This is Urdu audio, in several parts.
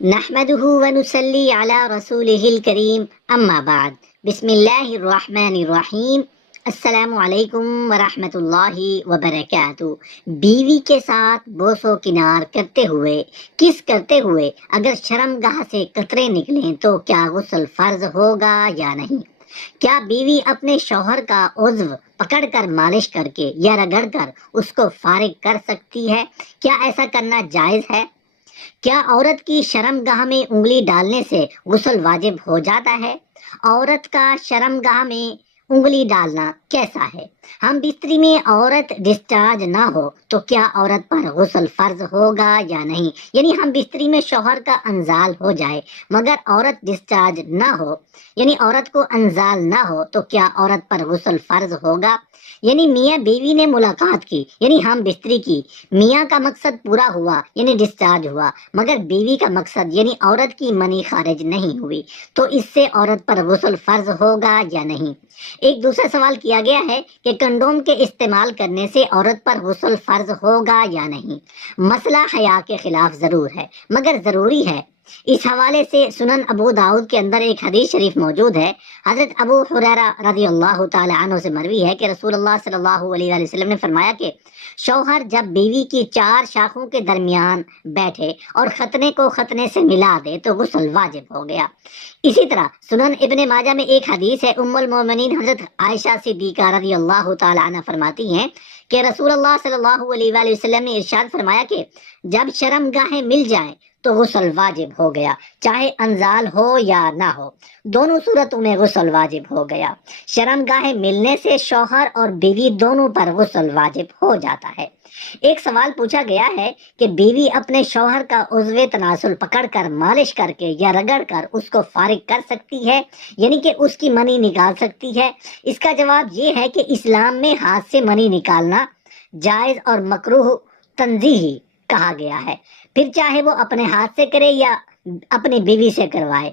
نحمده ونصلي على رسوله الكريم اما بعد بسم اللہ الرحمن الرحیم السلام علیکم ورحمۃ اللہ وبرکاتہ۔ بیوی کے ساتھ بوس و کنار کرتے ہوئے اگر شرم گاہ سے قطرے نکلیں تو کیا غسل فرض ہوگا یا نہیں؟ کیا بیوی اپنے شوہر کا عضو پکڑ کر مالش کر کے یا رگڑ کر اس کو فارغ کر سکتی ہے؟ کیا ایسا کرنا جائز ہے؟ کیا عورت کی شرم گاہ میں انگلی ڈالنے سے غسل واجب ہو جاتا ہے؟ عورت کا شرم گاہ میں انگلی ڈالنا کیسا ہے؟ ہم بستری میں عورت ڈسچارج نہ ہو تو کیا عورت پر غسل فرض ہوگا یا نہیں؟ یعنی ہم بستری میں شوہر کا انزال ہو جائے مگر عورت ڈسچارج نہ ہو، یعنی عورت کو انزال نہ ہو تو کیا عورت پر غسل فرض ہوگا؟ یعنی میاں بیوی نے ملاقات کی، یعنی ہم بستری کی، میاں کا مقصد پورا ہوا یعنی ڈسچارج ہوا، مگر بیوی کا مقصد یعنی عورت کی منی خارج نہیں ہوئی، تو اس سے عورت پر غسل فرض ہوگا یا نہیں؟ ایک دوسرا سوال کیا گیا ہے کہ کنڈوم کے استعمال کرنے سے عورت پر غسل فرض ہوگا یا نہیں؟ مسئلہ حیا کے خلاف ضرور ہے مگر ضروری ہے۔ اس حوالے سے سنن ابو داؤد کے اندر ایک حدیث شریف موجود ہے۔ حضرت ابو ہریرہ رضی اللہ تعالی عنہ سے مروی ہے کہ رسول اللہ صلی اللہ علیہ وآلہ وسلم نے فرمایا کہ شوہر جب بیوی کی 4 شاخوں کے درمیان بیٹھے اور ختنے کو ختنے سے ملا دے تو غسل واجب ہو گیا۔ اسی طرح سنن ابن ماجہ میں ایک حدیث ہے، ام المومنین حضرت عائشہ صدیقہ رضی اللہ تعالی عنہ فرماتی ہیں کہ رسول اللہ صلی اللہ علیہ وآلہ وسلم نے ارشاد فرمایا کہ جب شرم گاہیں مل جائیں تو غسل واجب ہو گیا، چاہے انزال ہو یا نہ ہو، دونوں صورتوں میں غسل واجب ہو گیا۔ شرم گاہیں ملنے سے شوہر اور بیوی دونوں پر غسل واجب ہو جاتا ہے۔ ایک سوال پوچھا گیا ہے کہ بیوی اپنے شوہر کا عضو تناسل پکڑ کر مالش کر کے یا رگڑ کر اس کو فارغ کر سکتی ہے، یعنی کہ اس کی منی نکال سکتی ہے؟ اس کا جواب یہ ہے کہ اسلام میں ہاتھ سے منی نکالنا جائز اور مکروہ تنزیہی کہا گیا ہے، پھر چاہے وہ اپنے ہاتھ سے کرے یا اپنی بیوی سے کروائے،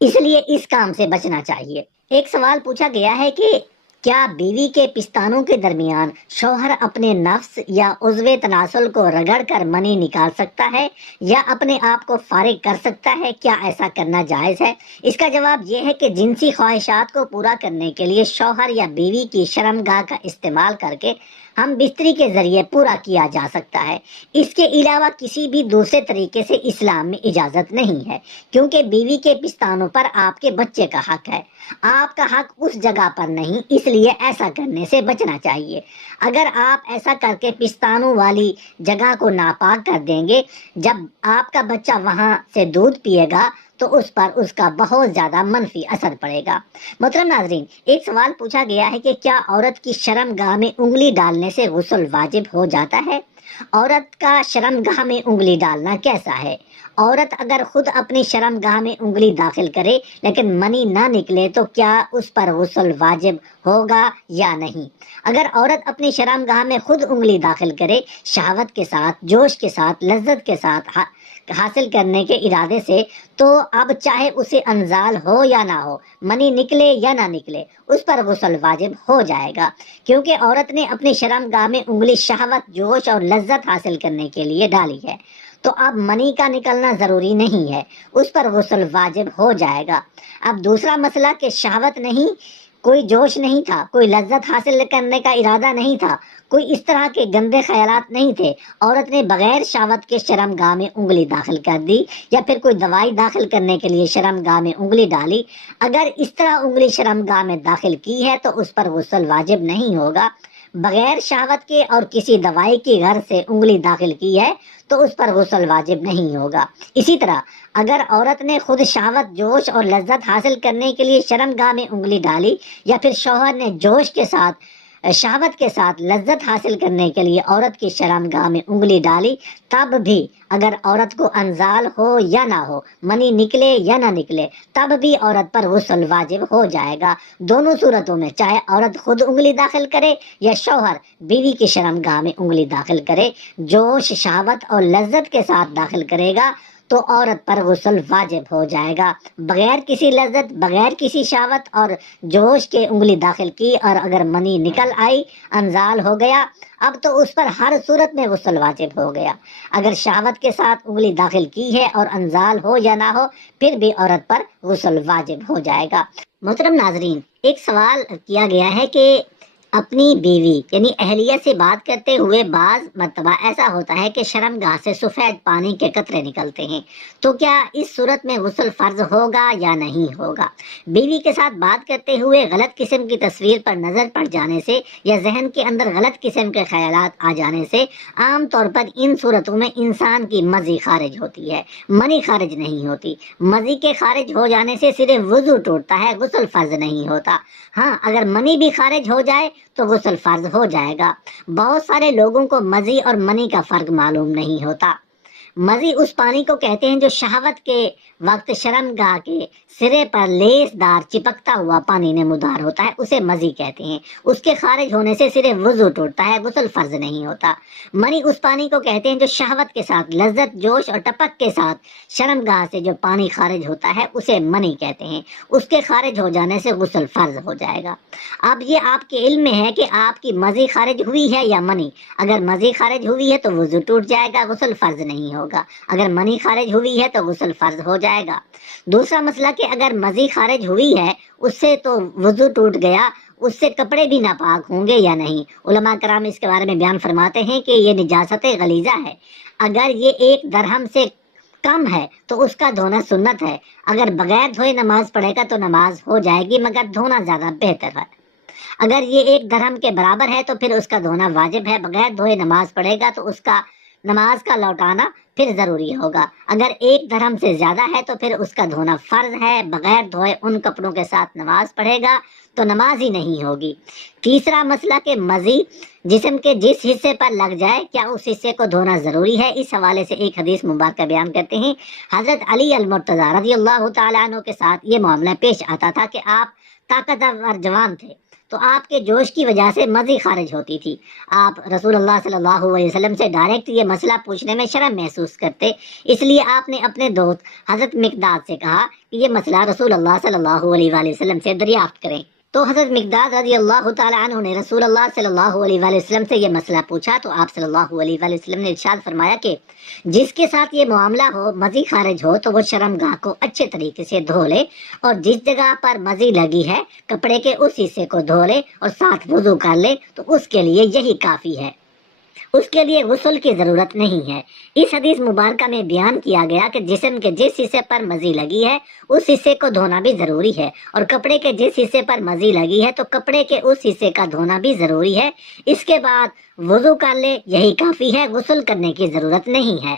اس لیے اس کام سے بچنا چاہیے۔ ایک سوال پوچھا گیا ہے کہ کیا بیوی کے پستانوں کے درمیان شوہر اپنے نفس یا عضو تناسل کو رگڑ کر منی نکال سکتا ہے یا اپنے آپ کو فارغ کر سکتا ہے؟ کیا ایسا کرنا جائز ہے؟ اس کا جواب یہ ہے کہ جنسی خواہشات کو پورا کرنے کے لیے شوہر یا بیوی کی شرمگاہ کا استعمال کر کے ہم بستری کے ذریعے پورا کیا جا سکتا ہے۔ اس کے علاوہ کسی بھی دوسرے طریقے سے اسلام میں اجازت نہیں ہے، کیونکہ بیوی کے پستانوں پر آپ کے بچے کا حق ہے، آپ کا حق اس جگہ پر نہیں، اس لیے ایسا کرنے سے بچنا چاہیے۔ اگر آپ ایسا کر کے پستانوں والی جگہ کو ناپاک کر دیں گے، جب آپ کا بچہ وہاں سے دودھ پیے گا تو اس پر اس کا بہت زیادہ منفی اثر پڑے گا۔ محترم ناظرین، ایک سوال پوچھا گیا ہے کہ کیا عورت کی شرم گاہ میں انگلی ڈالنے سے غسل واجب ہو جاتا ہے؟ عورت کا شرم گاہ میں انگلی ڈالنا کیسا ہے؟ عورت اگر خود اپنی شرم گاہ میں انگلی داخل کرے لیکن منی نہ نکلے تو کیا اس پر غسل واجب ہوگا یا نہیں؟ اگر عورت اپنی شرم گاہ میں خود انگلی داخل کرے، شہوت کے ساتھ، جوش کے ساتھ، لذت کے ساتھ حاصل کرنے کے ارادے سے، تو اب چاہے اسے انزال ہو یا نہ ہو، منی نکلے یا نہ نکلے، اس پر غسل واجب ہو جائے گا، کیونکہ عورت نے اپنی شرم گاہ میں انگلی شہوت، جوش اور لذت حاصل کرنے کے لیے ڈالی ہے، تو اب منی کا نکلنا ضروری نہیں ہے، اس پر غسل واجب ہو جائے گا۔ اب دوسرا مسئلہ کہ شہوت نہیں، کوئی جوش نہیں تھا، کوئی لذت حاصل کرنے کا ارادہ نہیں تھا، کوئی اس طرح کے گندے خیالات نہیں تھے، عورت نے بغیر شہوت کے شرم گاہ میں انگلی داخل کر دی یا پھر کوئی دوائی داخل کرنے کے لیے شرم گاہ میں انگلی ڈالی، اگر اس طرح انگلی شرم گاہ میں داخل کی ہے تو اس پر غسل واجب نہیں ہوگا۔ بغیر شہوت کے اور کسی دوائی کی غرض سے انگلی داخل کی ہے تو اس پر غسل واجب نہیں ہوگا۔ اسی طرح اگر عورت نے خود شہوت، جوش اور لذت حاصل کرنے کے لیے شرم گاہ میں انگلی ڈالی یا پھر شوہر نے جوش کے ساتھ، شہوت کے ساتھ لذت حاصل کرنے کے لیے عورت کی شرم گاہ میں انگلی ڈالی، تب بھی اگر عورت کو انزال ہو یا نہ ہو، منی نکلے یا نہ نکلے، تب بھی عورت پر غسل واجب ہو جائے گا۔ دونوں صورتوں میں، چاہے عورت خود انگلی داخل کرے یا شوہر بیوی کی شرم گاہ میں انگلی داخل کرے، جوش، شہوت اور لذت کے ساتھ داخل کرے گا تو عورت پر غسل واجب ہو جائے گا، بغیر کسی لذت، بغیر کسی شہوت اور جوش کے انگلی داخل کی اور اگر منی نکل آئی، انزال ہو گیا، اب تو اس پر ہر صورت میں غسل واجب ہو گیا۔ اگر شہوت کے ساتھ انگلی داخل کی ہے اور انزال ہو یا نہ ہو، پھر بھی عورت پر غسل واجب ہو جائے گا۔ محترم ناظرین، ایک سوال کیا گیا ہے کہ اپنی بیوی یعنی اہلیہ سے بات کرتے ہوئے بعض مرتبہ ایسا ہوتا ہے کہ شرمگاہ سے سفید پانی کے قطرے نکلتے ہیں، تو کیا اس صورت میں غسل فرض ہوگا یا نہیں ہوگا؟ بیوی کے ساتھ بات کرتے ہوئے غلط قسم کی تصویر پر نظر پڑ جانے سے یا ذہن کے اندر غلط قسم کے خیالات آ جانے سے عام طور پر ان صورتوں میں انسان کی مزی خارج ہوتی ہے، منی خارج نہیں ہوتی۔ مزی کے خارج ہو جانے سے صرف وضو ٹوٹتا ہے، غسل فرض نہیں ہوتا۔ ہاں، اگر منی بھی خارج ہو جائے تو غسل فرض ہو جائے گا۔ بہت سارے لوگوں کو مزی اور منی کا فرق معلوم نہیں ہوتا۔ مزی اس پانی کو کہتے ہیں جو شہوت کے وقت شرمگاہ کے سرے پر لیس دار چپکتا ہوا پانی نمودار ہوتا ہے، اسے مزی کہتے ہیں۔ اس کے خارج ہونے سے صرف وضو ٹوٹتا ہے، غسل فرض نہیں ہوتا۔ منی اس پانی کو کہتے ہیں جو شہوت کے ساتھ لذت، جوش اور ٹپک کے ساتھ شرمگاہ سے جو پانی خارج ہوتا ہے اسے منی کہتے ہیں۔ اس کے خارج ہو جانے سے غسل فرض ہو جائے گا۔ اب یہ آپ کے علم میں ہے کہ آپ کی مزی خارج ہوئی ہے یا منی۔ اگر مزی خارج ہوئی ہے تو وضو ٹوٹ جائے گا، غسل فرض نہیں ہوگا۔ اگر منی خارج ہوئی ہے تو غسل فرض ہو جائے گا۔ دوسرا مسئلہ کہ اگر مزی خارج ہوئی ہے اس سے تو وضو ٹوٹ گیا، اس سے کپڑے بھی ناپاک ہوں گے یا نہیں؟ علماء کرام اس کے بارے میں بیان فرماتے ہیں کہ یہ نجاست غلیظہ ہے۔ اگر یہ 1 درہم سے کم ہے تو اس کا دھونا سنت ہے۔ اگر بغیر دھوئے نماز پڑھے گا تو نماز ہو جائے گی، مگر دھونا زیادہ بہتر ہے۔ اگر یہ 1 درہم کے برابر ہے تو پھر اس کا دھونا واجب ہے، بغیر دھوئے نماز پڑھے گا تو اس کا نماز کا لوٹانا پھر ضروری ہوگا۔ اگر 1 درہم سے زیادہ ہے تو پھر اس کا دھونا فرض ہے، بغیر دھوئے ان کپڑوں کے ساتھ نماز پڑھے گا تو نماز ہی نہیں ہوگی۔ تیسرا مسئلہ کہ مزی جسم کے جس حصے پر لگ جائے کیا اس حصے کو دھونا ضروری ہے؟ اس حوالے سے ایک حدیث مبارکہ بیان کرتے ہیں۔ حضرت علی المرتضیٰ رضی اللہ تعالیٰ عنہ کے ساتھ یہ معاملہ پیش آتا تھا کہ آپ طاقتور اور جوان تھے، تو آپ کے جوش کی وجہ سے مزی خارج ہوتی تھی۔ آپ رسول اللہ صلی اللہ علیہ وسلم سے ڈائریکٹ یہ مسئلہ پوچھنے میں شرم محسوس کرتے، اس لیے آپ نے اپنے دوست حضرت مقداد سے کہا کہ یہ مسئلہ رسول اللہ صلی اللہ علیہ وآلہ وسلم سے دریافت کریں۔ تو حضرت مقداد رضی اللہ تعالیٰ عنہ نے رسول اللہ صلی اللہ علیہ وآلہ وسلم سے یہ مسئلہ پوچھا، تو آپ صلی اللہ علیہ وآلہ وسلم نے ارشاد فرمایا کہ جس کے ساتھ یہ معاملہ ہو، مزی خارج ہو، تو وہ شرمگاہ کو اچھے طریقے سے دھو لے اور جس جگہ پر مزی لگی ہے کپڑے کے اس حصے کو دھو لے اور ساتھ وضو کر لے، تو اس کے لیے یہی کافی ہے، اس کے لیے غسل کی ضرورت نہیں ہے۔ اس حدیث مبارکہ میں بیان کیا گیا کہ جسم کے جس حصے پر مزی لگی ہے اس حصے کو دھونا بھی ضروری ہے، اور کپڑے کے جس حصے پر مزی لگی ہے تو کپڑے کے اس حصے کا دھونا بھی ضروری ہے۔ اس کے بعد وضو کر لے، یہی کافی ہے، غسل کرنے کی ضرورت نہیں ہے۔